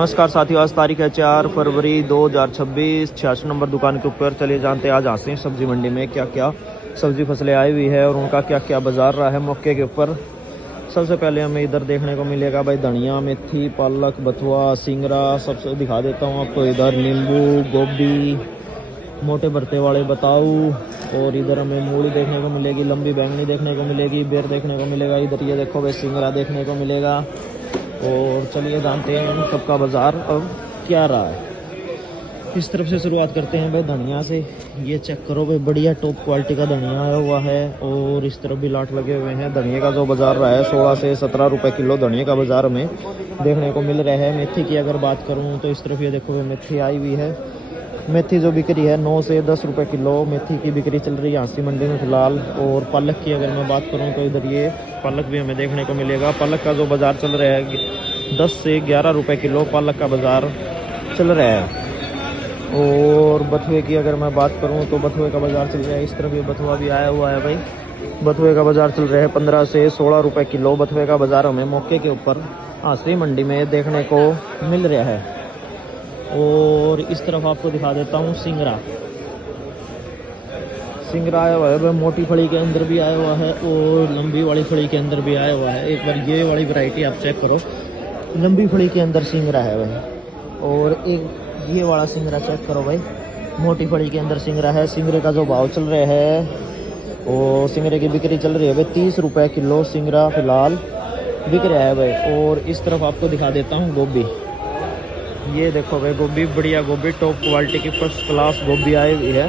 नमस्कार साथियों, आज तारीख है 4 फरवरी 2026। 86 नंबर दुकान के ऊपर चले जानते हैं आज आते हैं सब्जी मंडी में क्या क्या सब्जी फसलें आई हुई है और उनका क्या क्या बाजार रहा है मौके के ऊपर। सबसे पहले हमें इधर देखने को मिलेगा भाई धनिया, मेथी, पालक, बथुआ, सिंगरा। सबसे दिखा देता हूँ आपको। इधर नींबू, गोभी, मोटे भरते वाले बताऊ, और इधर हमें मूली देखने को मिलेगी, लंबी बैंगनी देखने को मिलेगी, बेर देखने को मिलेगा। इधर ये देखो भाई सिंगरा देखने को मिलेगा। और चलिए जानते हैं सबका बाजार अब क्या रहा है। इस तरफ से शुरुआत करते हैं भाई धनिया से। ये चेक करो भाई, बढ़िया टॉप क्वालिटी का धनिया आया हुआ है और इस तरफ भी लाट लगे हुए हैं। धनिया का जो बाजार रहा है 16 से 17 रुपए किलो धनिया का बाजार में देखने को मिल रहा है। मेथी की अगर बात करूं तो इस तरफ ये देखो भाई मेथी आई हुई है। मेथी जो बिक्री है 9 से 10 रुपए किलो मेथी की बिक्री चल रही है हाँसी मंडी में फिलहाल। और पालक की अगर मैं बात करूं तो इधर ये पालक भी हमें देखने को मिलेगा। पालक का जो बाजार चल रहा है 10 से 11 रुपए किलो पालक का बाजार चल रहा है। और बथुए की अगर मैं बात करूं तो बथुए का बाजार चल रहा है, इस तरफ ये बथुआ भी आया हुआ है भाई। बथुए का बाजार चल रहा है 15 से 16 रुपए किलो। बथुए का बाजार हमें मौके के ऊपर हाँसी मंडी में देखने को मिल रहा है। और इस तरफ आपको दिखा देता हूँ सिंगरा। सिंगरा आया हुआ है भाई, मोटी फड़ी के अंदर भी आया हुआ है और लंबी वाली फड़ी के अंदर भी आया हुआ है। एक बार ये वाली वैरायटी आप चेक करो, लंबी फड़ी के अंदर सिंगरा है भाई। और एक ये वाला सिंगरा चेक करो भाई, मोटी फड़ी के अंदर सिंगरा है। सिंगरे का जो भाव चल रहा है और सिंगरे की बिक्री चल रही है भाई 30 रुपए किलो सिंगरा फिलहाल बिक रहा है भाई। और इस तरफ आपको दिखा देता हूँ गोभी। ये देखो भाई गोभी, बढ़िया गोभी, टॉप क्वालिटी की फर्स्ट क्लास गोभी आई हुई है।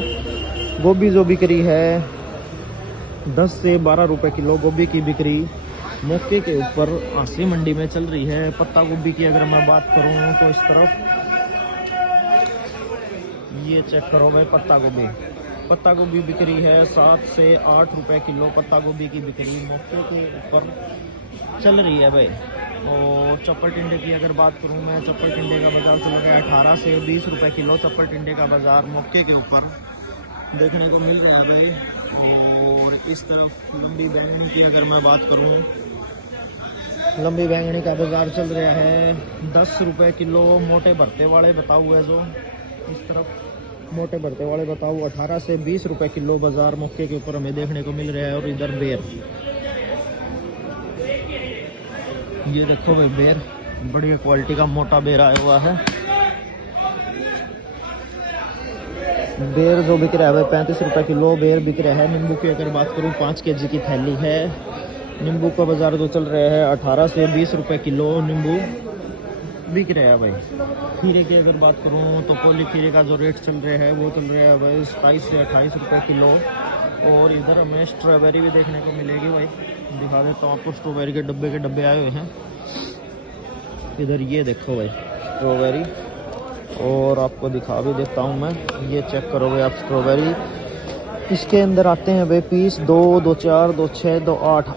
गोभी जो बिक्री है 10 से 12 रुपए किलो गोभी की बिक्री मौके के ऊपर हाँसी मंडी में चल रही है। पत्ता गोभी की अगर मैं बात करूं तो इस तरफ ये चेक करो भाई पत्ता गोभी बिक्री है 7 से 8 रुपए किलो। पत्ता गोभी की बिक्री मौके के ऊपर चल रही है भाई। और चप्पल टिंडे की अगर बात करूं मैं, चप्पल टिंडे का बाजार चल रहा है 18 से 20 रुपए किलो। चप्पल टिंडे का बाजार मौके के ऊपर देखने को मिल रहा है भाई। और इस तरफ लंबी बैंगनी की अगर मैं बात करूं, लंबी बैंगनी का बाजार चल रहा है 10 रुपए किलो। मोटे भरते वाले बताऊ है जो इस तरफ मोटे भरते वाले बताऊ 18 से 20 रुपए किलो बाजार मौके के ऊपर हमें देखने को मिल रहा है। और इधर बेर, ये देखो भाई बेर, बढ़िया क्वालिटी का मोटा बेर आया हुआ है। बेर जो बिक रहा है भाई 35 रुपए किलो बेर बिक रहा है। नींबू की अगर बात करूं 5 केजी की थैली है। नींबू का बाजार जो चल रहा है 18 से 20 रुपए किलो नींबू बिक रहा है भाई। खीरे की अगर बात करूं तो पोली खीरे का जो रेट चल रहा है वो चल रहा है भाई 27 से 28 रुपए किलो। और इधर हमें स्ट्रॉबेरी भी देखने को मिलेगी भाई। दिखा देता हूँ आपको, स्ट्रॉबेरी के डब्बे आए हुए हैं। इधर ये देखो भाई स्ट्रॉबेरी, और आपको दिखा भी देता हूँ मैं। ये चेक करो भाई आप स्ट्रॉबेरी, इसके अंदर आते हैं भाई पीस 2, 2, 4, 2, 6, 2,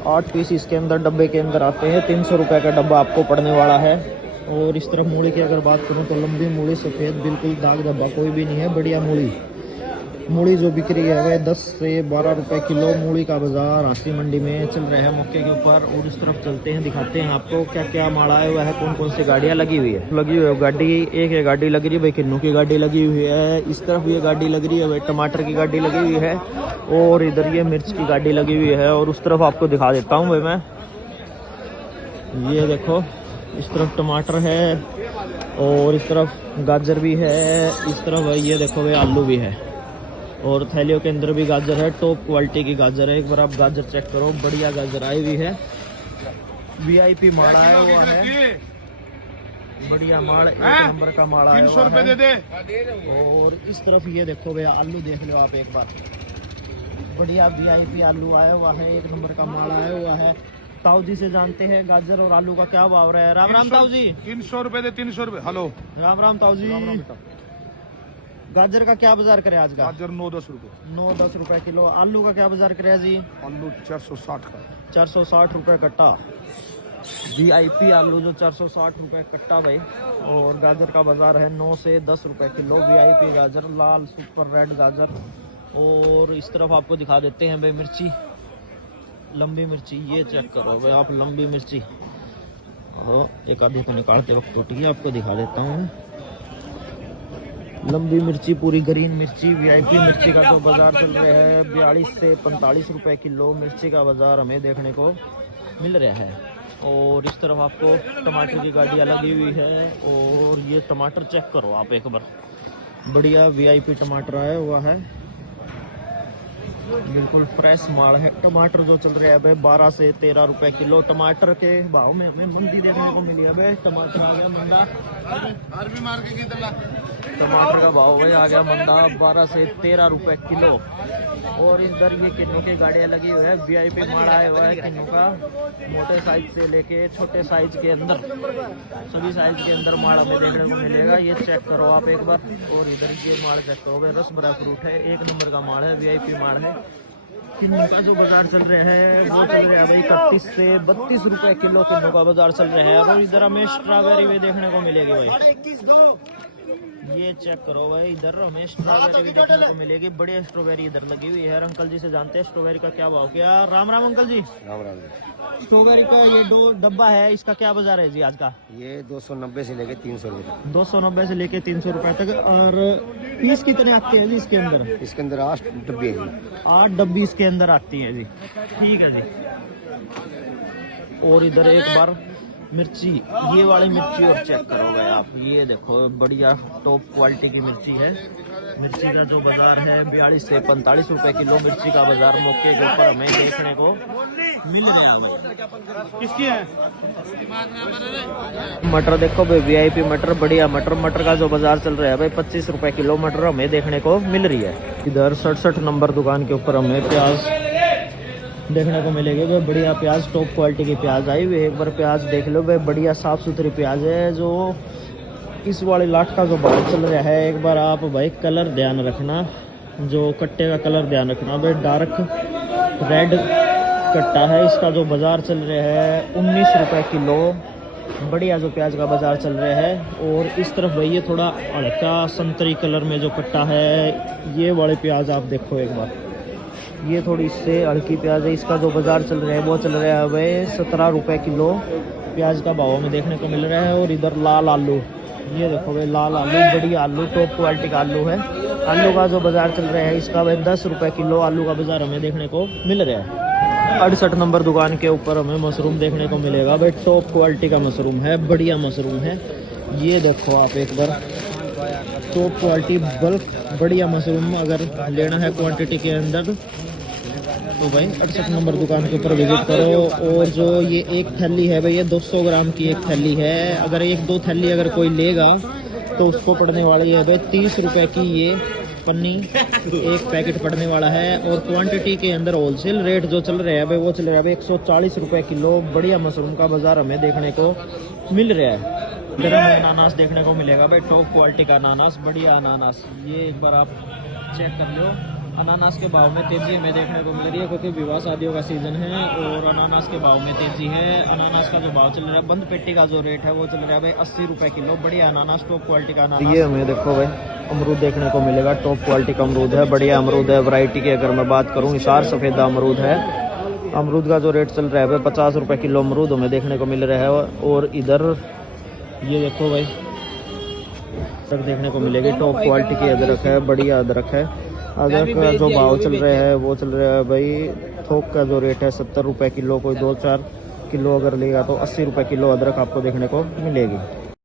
8 पीस इसके अंदर डब्बे के अंदर आते हैं। 300 रुपये का डब्बा आपको पड़ने वाला है। और इस तरफ मूली की अगर बात करूँ तो लंबी मूली, सफ़ेद, बिल्कुल दाग धब्बा कोई भी नहीं है, बढ़िया मूली जो बिक्री है वह 10 से 12 रुपए किलो। मूली का बाजार हाँसी मंडी में चल रहा है मौके के ऊपर। और इस तरफ चलते हैं, दिखाते हैं आपको क्या क्या माल आया हुआ है, कौन कौन सी गाड़ियाँ लगी हुई है। गाड़ी एक गाड़ी लग रही है भाई, किन्नू की गाड़ी लगी हुई है। इस तरफ ये गाड़ी लग रही है भाई, टमाटर की गाड़ी लगी हुई है। और इधर ये मिर्च की गाड़ी लगी हुई है। और उस तरफ आपको दिखा देता हूँ भाई मैं, ये देखो इस तरफ टमाटर है और इस तरफ गाजर भी है। इस तरफ भाई ये देखो भाई आलू भी है और थैलियों के अंदर भी गाजर है। टॉप क्वालिटी की गाजर है। एक बार आप गाजर चेक करो, बढ़िया गाजर आई हुई है। वीआईपी माल आया हुआ है, बढ़िया माल, 1 नंबर का माल आया हुआ है। और इस तरफ ये देखो भैया आलू देख लो आप एक बार, बढ़िया वीआईपी आलू आया हुआ है, 1 नंबर का माल आया हुआ है। ताऊ जी से जानते हैं गाजर और आलू का क्या भाव रहा है। राम राम ताऊ जी। 300 रुपए दे, 300 रुपए। हेलो, राम राम ताऊ जी। गाजर का क्या बाजार करे आज का? गाजर 9-10 रुपए। 9-10 रुपए किलो। आलू का क्या बाजार करे जी? आलू 460 का, 460 रुपए कट्टा। वीआईपी आलू जो 460 रुपए कट्टा भाई। और गाजर का बाजार है 9 से 10 रुपए किलो। वीआईपी गाजर, लाल सुपर रेड गाजर। और इस तरफ आपको दिखा देते हैं भाई मिर्ची, लंबी मिर्ची, ये चेक करो भाई आप, लंबी मिर्ची एक आधी को निकालते वक्त टूट गई, आपको दिखा देता हूँ। लंबी मिर्ची, पूरी ग्रीन मिर्ची, वीआईपी मिर्ची का जो बाजार चल रहा है 42 से 45 रुपए किलो मिर्ची का बाजार हमें देखने को मिल रहा है। और इस तरफ आपको टमाटर की गाड़ियाँ लगी हुई है। और ये टमाटर चेक करो आप एक बार, बढ़िया वीआईपी टमाटर आया हुआ है, बिल्कुल फ्रेश माल है। टमाटर जो चल रहा है भाई 12 से 13 रुपए किलो। टमाटर के भाव में हमें मंदी देखने को मिली है भाई। टमाटर आ गया मंदा, टमाटर का भाव भाई आ गया मंदा 12 से 13 रुपए किलो। और इधर ये किन्नू की गाड़ियाँ लगी हुई है, वीआईपी माल आया हुआ है किन्नू का, मोटे साइज से लेके छोटे साइज के अंदर, सभी साइज के अंदर माल हमें देखने को मिलेगा। ये चेक करो आप एक बार। और इधर ये माल चेक करो भाई, रस भरा फ्रूट है, 1 नंबर का माल है, वीआईपी माल है। किन्नू का जो बाजार चल रहा है वो चल रहा है भाई 31 से 32 रुपए किलो किन्नू का बाजार चल रहा है। और इधर हमें स्ट्रॉबेरी भी देखने को मिलेगी भाई, ये चेक करो भाई, इधर हमें स्ट्रॉबेरी भी देखने को मिलेगी। बड़ी स्ट्रॉबेरी इधर लगी हुई है। अंकल जी से जानते हैं स्ट्रॉबेरी का क्या भाव। क्या राम राम अंकल जी। राम राम। स्ट्रॉबेरी का ये 2 डब्बा है, इसका क्या बाजार है जी आज का। ये 290 से लेके 300 रुपए तक। 290 से लेके 300 रुपए तक। और पीस कितने आते हैं जी इसके अंदर। इसके अंदर 8 डब्बे हैं। 8 डब्बी इसके अंदर आती है जी, ठीक है जी। और इधर एक बार मिर्ची, ये वाली मिर्ची और चेक करोगे आप, ये देखो बढ़िया टॉप क्वालिटी की मिर्ची है। मिर्ची का जो बाजार है 42 से 45 रुपए किलो मिर्ची का बाजार मौके के ऊपर हमें देखने को मिल रहा है। किसकी है मटर देखो भाई, वीआईपी मटर, बढ़िया मटर। मटर का जो बाजार चल रहा है भाई 25 रुपए किलो मटर हमें देखने को मिल रही है। इधर 67 नंबर दुकान के ऊपर हमें प्याज देखने को मिलेगी भाई, बढ़िया प्याज, टॉप क्वालिटी की प्याज आई हुई है। एक बार प्याज देख लो भाई, बढ़िया साफ सुथरी प्याज है। जो इस वाली लाट का जो भाव चल रहा है, एक बार आप भाई कलर ध्यान रखना, जो कट्टे का कलर ध्यान रखना भाई, डार्क रेड कट्टा है। इसका जो बाजार चल रहा है 19 रुपए किलो, बढ़िया जो प्याज का बाजार चल रहा है। और इस तरफ भाई ये थोड़ा हल्का संतरी कलर में जो कट्टा है, ये वाले प्याज आप देखो एक बार, ये थोड़ी इससे हल्की प्याज है। इसका जो बाजार चल रहा है वो चल रहा है भाई 17 रुपए किलो प्याज का भाव में देखने को मिल रहा है। और इधर लाल आलू, ये देखो भाई लाल आलू, बढ़िया आलू, टॉप क्वालिटी का आलू है। आलू का जो बाजार चल रहा है इसका भाई 10 रुपए किलो आलू का बाजार हमें देखने को मिल रहा है। 68 नंबर दुकान के ऊपर हमें मशरूम देखने को मिलेगा भाई, टॉप क्वालिटी का मशरूम है, बढ़िया मशरूम है। ये देखो आप एक बार, टॉप क्वालिटी बल्क बढ़िया मशरूम अगर लेना है क्वांटिटी के अंदर तो भाई 68 नंबर दुकान के ऊपर विजिट करो। और जो ये एक थैली है भाई, ये 200 ग्राम की एक थैली है। अगर 1-2 थैली अगर कोई लेगा तो उसको पड़ने वाली है भाई 30 रुपए की ये पन्नी, एक पैकेट पड़ने वाला है। और क्वांटिटी के अंदर होलसेल रेट जो चल रहा है भाई वो चल रहा है भाई 140 रुपए किलो। बढ़िया मशरूम का बाजार हमें देखने को मिल रहा है। इधर हमें अनानास देखने को मिलेगा भाई, टॉप क्वालिटी का अनानास, बढ़िया अनानास। ये एक बार आप चेक कर लो। अनानास के भाव में तेजी हमें देखने को मिल रही है क्योंकि विवाह शादियों का सीजन है और अनानास के भाव में तेजी है। अनानास का जो भाव चल रहा है, बंद पेटी का जो रेट है वो चल रहा है भाई 80 रुपए किलो। बढ़िया अनानास, टॉप क्वालिटी का अनानास। ये हमें देखो भाई अमरूद देखने को मिलेगा, टॉप क्वालिटी का अमरूद है, बढ़िया अमरूद है। वैरायटी की अगर मैं बात करूँ, हिसार सफेदा अमरूद है। अमरूद का जो रेट चल रहा है भाई 50 रुपए किलो अमरूद हमें देखने को मिल रहा है। और इधर ये देखो भाई अदरक देखने को मिलेगी, टॉप क्वालिटी की अदरक है, बढ़िया अदरक है। अदरक का जो भाव चल रहा है वो चल रहा है भाई, थोक का जो रेट है 70 रुपए किलो। कोई 2-4 किलो अगर लेगा तो 80 रुपए किलो अदरक आपको देखने को मिलेगी।